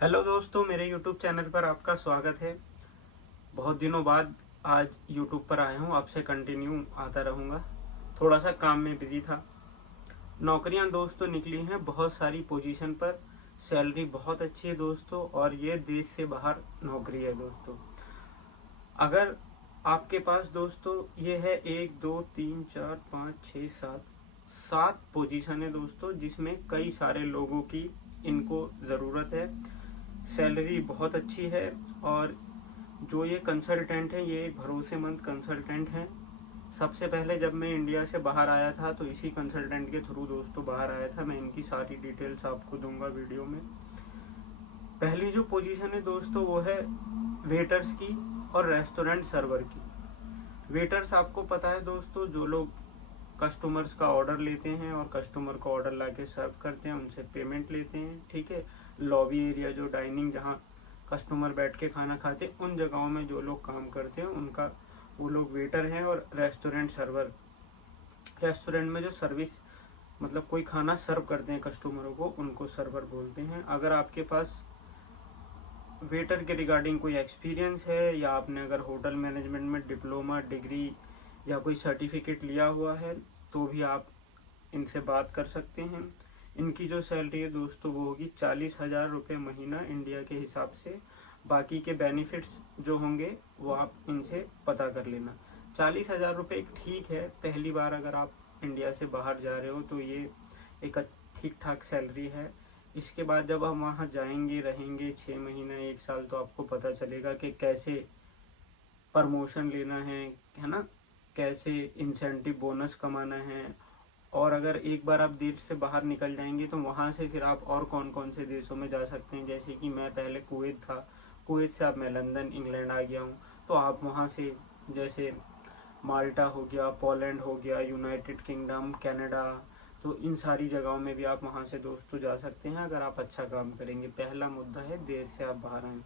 Hello दोस्तों, मेरे YouTube channel पर आपका स्वागत है। बहुत दिनों बाद आज यूट्यूब पर आया हूँ, आपसे कंटिन्यू आता रहूँगा। थोड़ा सा काम में बिजी था। नौकरियाँ दोस्तों निकली हैं बहुत सारी पोजीशन पर। सैलरी बहुत अच्छी है दोस्तों, और ये देश से बाहर नौकरी है दोस्तों। अगर आपके पास दोस्तों ये है 1 2 3 4 5 6 7 7 पोजीशन है दोस्तों, जिसमें कई सारे लोगों की इनको ज़रूरत है। सैलरी बहुत अच्छी है, और जो ये कंसल्टेंट हैं ये एक भरोसेमंद कंसल्टेंट हैं। सबसे पहले जब मैं इंडिया से बाहर आया था तो इसी कंसल्टेंट के थ्रू दोस्तों बाहर आया था। मैं इनकी सारी डिटेल्स आपको दूंगा वीडियो में। पहली जो पोजीशन है दोस्तों वो है वेटर्स की और रेस्टोरेंट सर्वर की। वेटर्स आपको पता है दोस्तों, जो लोग कस्टमर्स का ऑर्डर लेते हैं और कस्टमर को ऑर्डर ला के सर्व करते हैं, उनसे पेमेंट लेते हैं, ठीक है। लॉबी एरिया, जो डाइनिंग जहाँ कस्टमर बैठ के खाना खाते हैं, उन जगहों में जो लोग काम करते हैं उनका वो लोग वेटर हैं। और रेस्टोरेंट सर्वर, रेस्टोरेंट में जो सर्विस मतलब कोई खाना सर्व करते हैं कस्टमरों को, उनको सर्वर बोलते हैं। अगर आपके पास वेटर के रिगार्डिंग कोई एक्सपीरियंस है, या आपने अगर होटल मैनेजमेंट में डिप्लोमा डिग्री या कोई सर्टिफिकेट लिया हुआ है, तो भी आप इनसे बात कर सकते हैं। इनकी जो सैलरी है दोस्तों वो होगी 40,000 रुपये महीना इंडिया के हिसाब से। बाकी के बेनिफिट्स जो होंगे वो आप इनसे पता कर लेना। 40,000 रुपये ठीक है, पहली बार अगर आप इंडिया से बाहर जा रहे हो तो ये एक ठीक ठाक सैलरी है। इसके बाद जब हम वहाँ जाएंगे, रहेंगे 6 महीना 1 साल, तो आपको पता चलेगा कि कैसे प्रमोशन लेना है ना, कैसे इंसेंटिव बोनस कमाना है। और अगर एक बार आप देश से बाहर निकल जाएंगे तो वहाँ से फिर आप और कौन कौन से देशों में जा सकते हैं। जैसे कि मैं पहले कुवैत था, कुवैत से अब मैं लंदन इंग्लैंड आ गया हूँ, तो आप वहाँ से जैसे माल्टा हो गया, पोलैंड हो गया, यूनाइटेड किंगडम, कनाडा, तो इन सारी जगहों में भी आप वहाँ से दोस्तों जा सकते हैं अगर आप अच्छा काम करेंगे। पहला मुद्दा है देश से आप बाहर आए।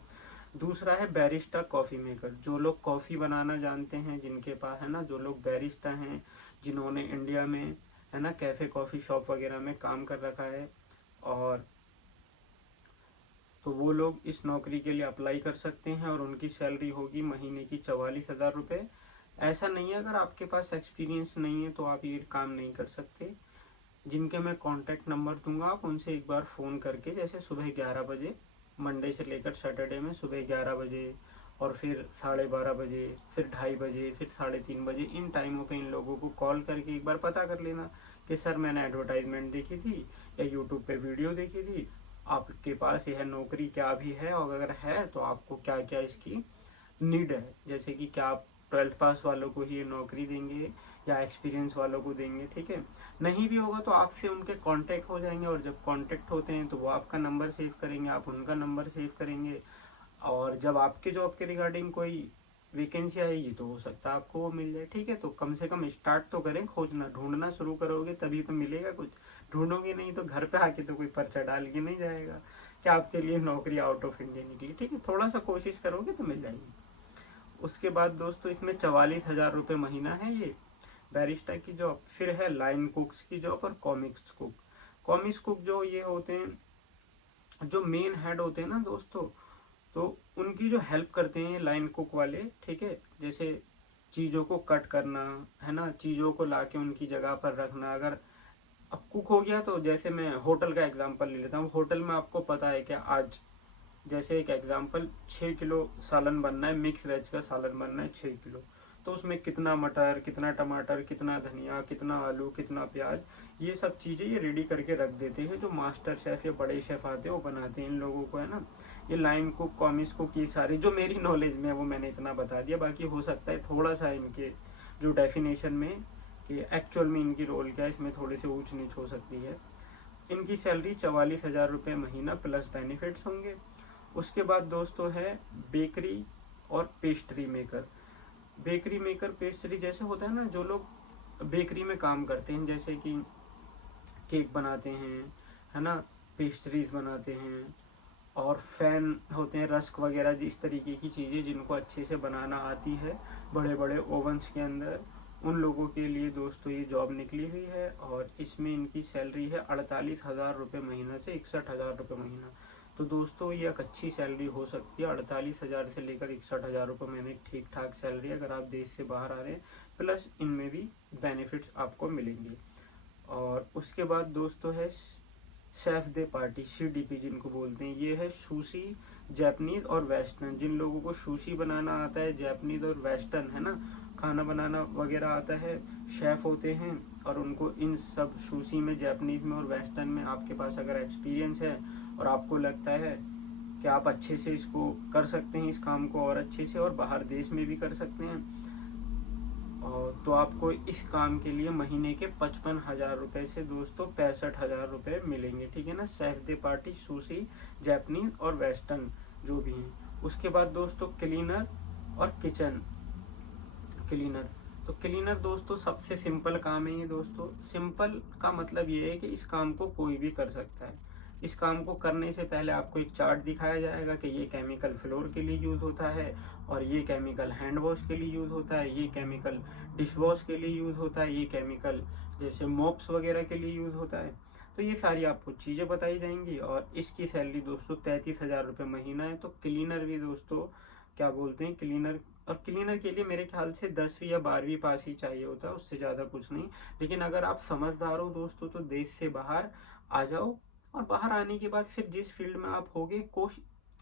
दूसरा है बैरिस्टा कॉफ़ी मेकर। जो लोग कॉफ़ी बनाना जानते हैं, जिनके पास है ना, जो लोग बैरिस्टा हैं, जिन्होंने इंडिया में है ना कैफ़े कॉफ़ी शॉप वगैरह में काम कर रखा है, और तो वो लोग इस नौकरी के लिए अप्लाई कर सकते हैं। और उनकी सैलरी होगी महीने की 44,000 रुपये। ऐसा नहीं है अगर आपके पास एक्सपीरियंस नहीं है तो आप ये काम नहीं कर सकते। जिनके मैं कांटेक्ट नंबर दूंगा, आप उनसे एक बार फ़ोन करके, जैसे सुबह 11 बजे, मंडे से लेकर सैटरडे में सुबह 11 बजे, और फिर 12:30 बजे, फिर 2:30 बजे, फिर 3:30 बजे, इन टाइमों पे इन लोगों को कॉल करके एक बार पता कर लेना कि सर मैंने एडवर्टाइजमेंट देखी थी या यूट्यूब पे वीडियो देखी थी, आपके पास यह नौकरी क्या भी है, और अगर है तो आपको क्या क्या इसकी नीड है। जैसे कि क्या आप 12th पास वालों को ही ये नौकरी देंगे या एक्सपीरियंस वालों को देंगे, ठीक है। नहीं भी होगा तो आपसे उनके कांटेक्ट हो जाएंगे, और जब कांटेक्ट होते हैं तो वो आपका नंबर सेव करेंगे, आप उनका नंबर सेव करेंगे। और जब आपके जॉब के रिगार्डिंग कोई वैकेंसी आएगी तो हो सकता है आपको वो मिल जाए, ठीक है। तो कम से कम स्टार्ट तो करें खोजना, ढूंढना शुरू करोगे तभी तो मिलेगा कुछ। ढूंढोगे नहीं तो घर पे आके तो कोई पर्चा डाल के नहीं जाएगा कि आपके लिए नौकरी आउट ऑफ इंडिया निकली, ठीक है। थोड़ा सा कोशिश करोगे तो मिल जाएगी। उसके बाद दोस्तों इसमें 44,000 रुपये महीना है ये बैरिस्टा की जॉब। फिर है लाइन कुक्स की जॉब और कॉमिक्स कुक। कॉमिक्स कुक जो ये होते हैं, जो मेन हेड होते हैं ना दोस्तों, तो उनकी जो हेल्प करते हैं लाइन कुक वाले, ठीक है। जैसे चीज़ों को कट करना, है ना, चीज़ों को लाके उनकी जगह पर रखना। अगर अब कुक हो गया तो जैसे मैं होटल का एग्जांपल ले लेता हूँ। होटल में आपको पता है कि आज जैसे एक एग्जांपल 6 किलो सालन बनना है, मिक्स वेज का सालन बनना है 6 किलो, तो उसमें कितना मटर, कितना टमाटर, कितना धनिया, कितना आलू, कितना प्याज, ये सब चीज़ें ये रेडी करके रख देते हैं। जो मास्टर शेफ़ या बड़े शेफ़ आते हैं वो बनाते हैं इन लोगों को, है ना। ये लाइन कुक, कॉमिक्स कुक, ये सारी जो मेरी नॉलेज में है वो मैंने इतना बता दिया। बाकी हो सकता है थोड़ा सा इनके जो डेफिनेशन में कि एक्चुअल में इनकी रोल क्या है, इसमें थोड़ी सी ऊंच नीच हो सकती है। इनकी सैलरी 44,000 रुपये महीना प्लस बेनिफिट्स होंगे। उसके बाद दोस्तों है बेकरी और pastry maker. Bakery maker pastry जैसे होता है ना, जो लोग बेकरी में काम करते हैं, जैसे कि केक बनाते हैं, है ना, पेस्ट्रीज बनाते हैं, और फैन होते हैं, रस्क वगैरह, जिस तरीके की चीज़ें जिनको अच्छे से बनाना आती है बड़े बड़े ओवंस के अंदर, उन लोगों के लिए दोस्तों ये जॉब निकली हुई है। और इसमें इनकी सैलरी है 48,000 रुपये महीना से 61,000 रुपये महीना। तो दोस्तों ये एक अच्छी सैलरी हो सकती है। 48,000 से लेकर 61,000 रुपये महीने ठीक ठाक सैलरी अगर आप देश से बाहर आ रहे हैं, प्लस इनमें भी बेनिफिट्स आपको मिलेंगे। और उसके बाद दोस्तों है शेफ दे पार्टी, CDP जिनको बोलते हैं। ये है सुशी, जापानीज और वेस्टर्न। जिन लोगों को सुशी बनाना आता है, जापानीज और वेस्टर्न है ना, खाना बनाना वगैरह आता है, शेफ होते हैं, और उनको इन सब सुशी में, जापानीज में और वेस्टर्न में आपके पास अगर एक्सपीरियंस है और आपको लगता है कि आप अच्छे से इसको कर सकते हैं, इस काम को और अच्छे से, और बाहर देश में भी कर सकते हैं, और तो आपको इस काम के लिए महीने के 55,000 रुपये से दोस्तों 65,000 रुपये मिलेंगे। ठीक है ना, शेफ दे पार्टी, सुशी, जापानीज और वेस्टर्न जो भी हैं। उसके बाद दोस्तों क्लीनर और किचन क्लीनर। तो क्लीनर दोस्तों सबसे सिंपल काम है ये दोस्तों। सिंपल का मतलब ये है कि इस काम को कोई भी कर सकता है। इस काम को करने से पहले आपको एक चार्ट दिखाया जाएगा कि ये केमिकल फ्लोर के लिए यूज होता है, और ये केमिकल हैंड वॉश के लिए यूज होता है, ये केमिकल डिश वॉश के लिए यूज होता है, ये केमिकल जैसे मोप्स वगैरह के लिए यूज होता है। तो ये सारी आपको चीज़ें बताई जाएंगी, और इसकी सैलरी दोस्तों 33,000 रुपये महीना है। तो क्लीनर भी दोस्तों क्या बोलते हैं, क्लीनर, और क्लीनर के लिए मेरे ख्याल से 10वीं या 12वीं पास ही चाहिए होता है, उससे ज़्यादा कुछ नहीं। लेकिन अगर आप समझदार हो दोस्तों तो देश से बाहर आ जाओ, और बाहर आने के बाद फिर जिस फील्ड में आप होगे,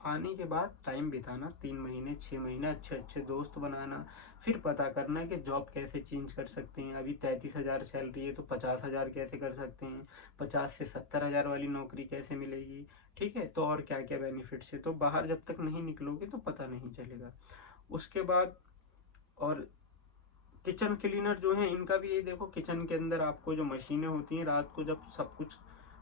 आने के बाद टाइम बिताना, 3 महीने 6 महीने अच्छे अच्छे दोस्त बनाना, फिर पता करना कि जॉब कैसे चेंज कर सकते हैं। अभी 33,000 सैलरी है तो 50,000 कैसे कर सकते हैं, 50 से 70,000 वाली नौकरी कैसे मिलेगी। ठीक है, तो और क्या क्या बेनिफिट्स है, तो बाहर जब तक नहीं निकलोगे तो पता नहीं चलेगा। उसके बाद और किचन क्लीनर जो है, इनका भी ये देखो, किचन के अंदर आपको जो मशीनें होती हैं, रात को जब सब कुछ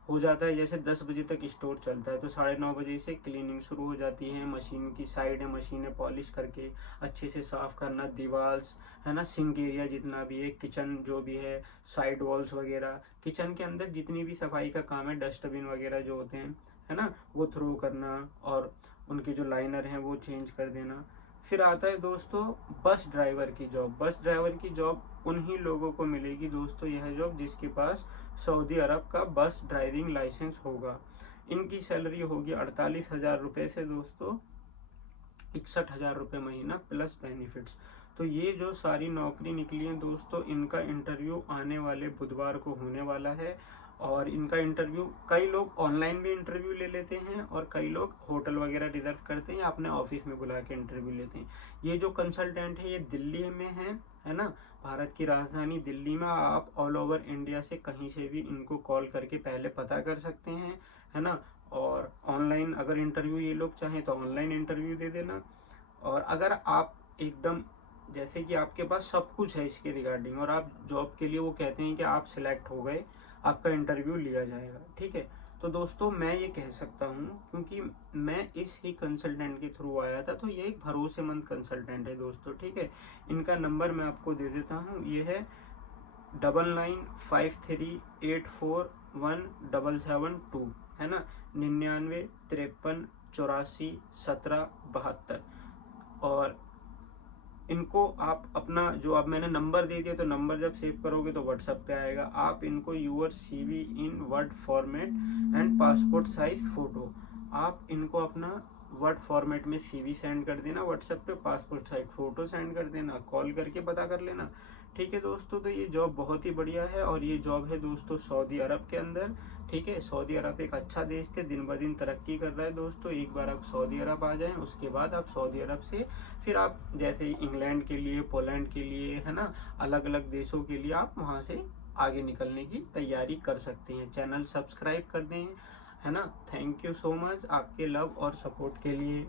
हो जाता है, जैसे 10 बजे तक स्टोर चलता है, तो 9:30 बजे से क्लीनिंग शुरू हो जाती है। मशीन की साइड है, मशीनें पॉलिश करके अच्छे से साफ करना, दीवार्स है ना, सिंक एरिया जितना भी है, किचन जो भी है, साइड वॉल्स वगैरह, किचन के अंदर जितनी भी सफाई का काम है, डस्टबिन वगैरह जो होते हैं है ना, वो थ्रो करना, और उनके जो लाइनर हैं वो चेंज कर देना। फिर आता है दोस्तों बस ड्राइवर की जॉब। बस ड्राइवर की जॉब उन्हीं लोगों को मिलेगी दोस्तों यह जॉब जिसके पास सऊदी अरब का बस ड्राइविंग लाइसेंस होगा। इनकी सैलरी होगी 48,000 रुपये से दोस्तों 61,000 रुपये महीना प्लस बेनिफिट्स। तो ये जो सारी नौकरी निकली है दोस्तों, इनका इंटरव्यू आने वाले बुधवार को होने वाला है। और इनका इंटरव्यू कई लोग ऑनलाइन भी इंटरव्यू ले लेते हैं, और कई लोग होटल वगैरह रिजर्व करते हैं, अपने ऑफिस में बुला के इंटरव्यू लेते हैं। ये जो कंसल्टेंट है ये दिल्ली में है ना, भारत की राजधानी दिल्ली में। आप ऑल ओवर इंडिया से कहीं से भी इनको कॉल करके पहले पता कर सकते हैं, है ना। और ऑनलाइन अगर इंटरव्यू ये लोग चाहें तो ऑनलाइन इंटरव्यू दे देना। और अगर आप एकदम जैसे कि आपके पास सब कुछ है इसके रिगार्डिंग, और आप जॉब के लिए वो कहते हैं कि आप सिलेक्ट हो गए, आपका इंटरव्यू लिया जाएगा। ठीक है, तो दोस्तों मैं ये कह सकता हूँ, क्योंकि मैं इस ही कंसल्टेंट के थ्रू आया था, तो ये एक भरोसेमंद कंसल्टेंट है दोस्तों। ठीक है, इनका नंबर मैं आपको दे देता हूँ, ये है 9953841772 है ना, 9953841772। और इनको आप अपना जो अब मैंने नंबर दे दिया, तो नंबर जब सेव करोगे तो व्हाट्सएप पे आएगा। आप इनको your CV in word format and passport size photo, आप इनको अपना वर्ड फॉर्मेट में CV सेंड कर देना व्हाट्सएप पे, पासपोर्ट साइज फोटो सेंड कर देना, कॉल करके पता कर लेना। ठीक है दोस्तों, तो ये जॉब बहुत ही बढ़िया है, और ये जॉब है दोस्तों सऊदी अरब के अंदर। ठीक है, सऊदी अरब एक अच्छा देश थे, दिन ब दिन तरक्की कर रहा है दोस्तों। एक बार आप सऊदी अरब आ जाएं, उसके बाद आप सऊदी अरब से फिर आप जैसे इंग्लैंड के लिए, पोलैंड के लिए है ना, अलग अलग देशों के लिए आप वहाँ से आगे निकलने की तैयारी कर सकते हैं। चैनल सब्सक्राइब कर दें, है ना। थैंक यू सो मच आपके लव और सपोर्ट के लिए।